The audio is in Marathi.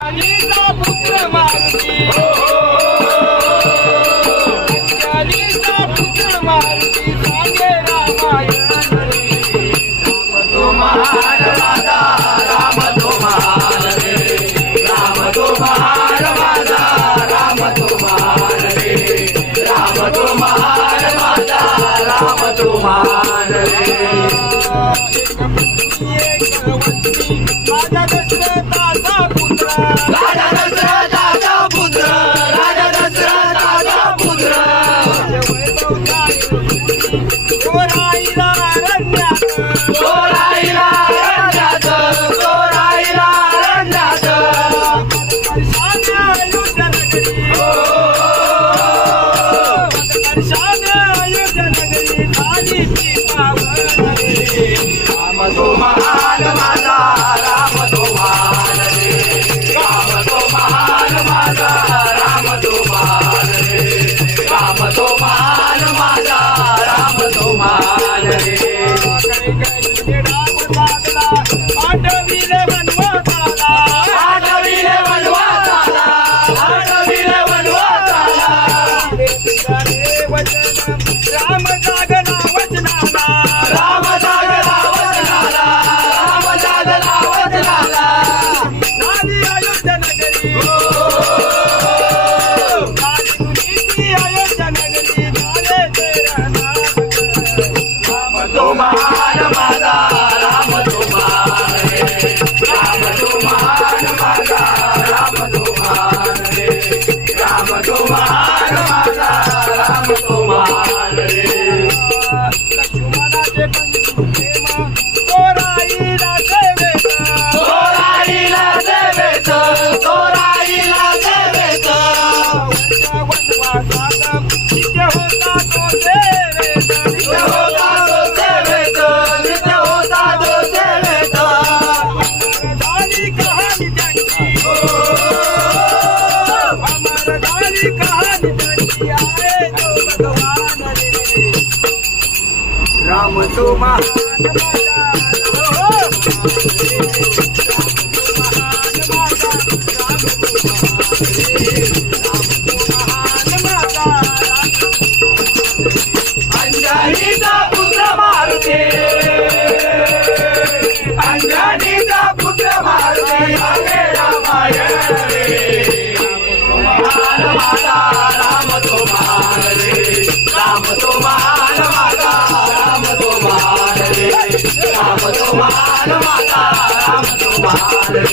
अंजनीचा पुत्र मारुती, अंजनीचा पुत्र मारुती सांगे रामायण रे. राम तो महान माझा, राम तो महान रे. राम तो महान माझा, राम तो महान रे. राम तो महान माझा, राम तो महान रे. राजा दशरथाचा पुत्र, राजा दशरथाचा पुत्र, राजा दशरथाचा पुत्र. तो राहिला अरण्यात, तो राहिला अरण्यात, तो राहिला अरण्यात. अयोध्या नगरी झाली ती पावन रे. राम तो महान माझा, राम तो महान रे. राम तो महान माझा, राम तो महान रे. राम तो महान माझा, राम तो महान रे. राम लागला पांडवीले वनवासाला, पांडवीले वनवासाला, पांडवीले वनवासाला. राम जागला वचनाला, राम जागला वचनाला, राम जागला वचनाला. झाली अयोध्या नगरी, झाली तुझी अयोध्या नगरी. झाले ते राम. राम तो महान माझा, राम तो महान रे. राम तो महान माझा, राम तो महान रे. राम तो महान माझा, राम तो महान रे. लक्ष्मणाचे बंधू प्रेम, तो राहिला सेवेत, तो राहिला सेवेत, तो राहिला सेवेत. वनवासात नित्य होता तो सेवेत, नित्य होता तो सेवेत, नित्य होता तो सेवेत. अमर झाली कहाणी त्यांची, अमर झाली कहाणी त्यांची. आहे तो भगवान रे. राम तो महान माझा, राम तो महान माझा. अंजनीचा पुत्र मारुती, अंजनीचा पुत्र मारुती सांगे रामायण रे. महान माझा, राम तो महान रे. राम तो महान माझा, राम तो महान रे. राम तो महान माझा, राम तो महान रे.